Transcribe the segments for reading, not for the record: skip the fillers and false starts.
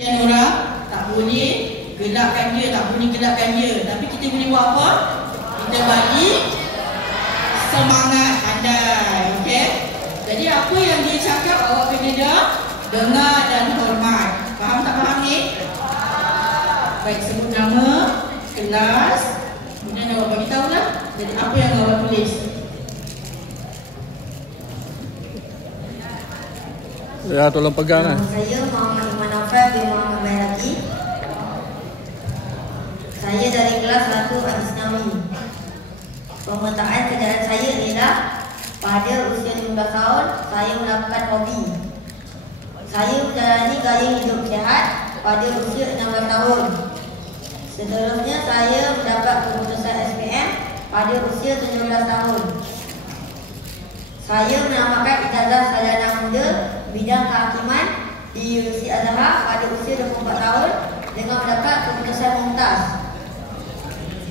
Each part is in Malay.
Orang tak boleh gelakkan dia, tak boleh gelakkan dia. Tapi kita boleh buat apa? Kita bagi semangat pandai. Okey? Jadi apa yang dia cakap awak kena dengar dan hormat. Faham tak faham ni? Baik, sebut nama, kelas, kemudian awak bagi tahulah. Jadi apa yang awak tulis? Ya, tolong pegang lah. Saya Muhammad Iman Afraf bin Muhammad Bayraki. Saya dari kelas 1 Al-Islami. Pemetaan kejayaan saya ialah pada usia 15 tahun saya melakukan hobi. Saya menjalani gaya hidup sihat pada usia 16 tahun. Seterusnya saya mendapat keputusan SPM pada usia 17 tahun. Saya menamatkan ijazah sarjana muda bidang kehakiman di Universiti Azhar pada usia 24 tahun dengan mendapat keputusan mumtaz.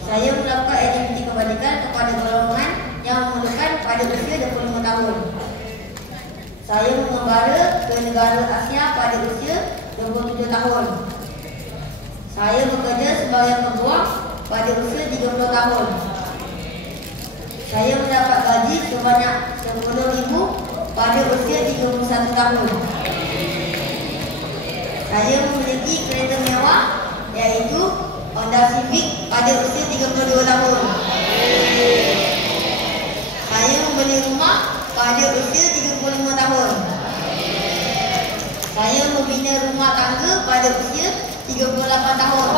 Saya melakukan aktiviti kebajikan kepada golongan yang memerlukan pada usia 25 tahun. Saya mengembara ke negara Asia pada usia 27 tahun. Saya bekerja sebagai peguam pada usia 30 tahun. Saya mendapat gaji sebanyak 10,000 pada usia 31 tahun. Saya memiliki kereta mewah iaitu Honda Civic pada usia 32 tahun. Saya membeli rumah pada usia 35 tahun. Saya membina rumah tangga pada usia 38 tahun.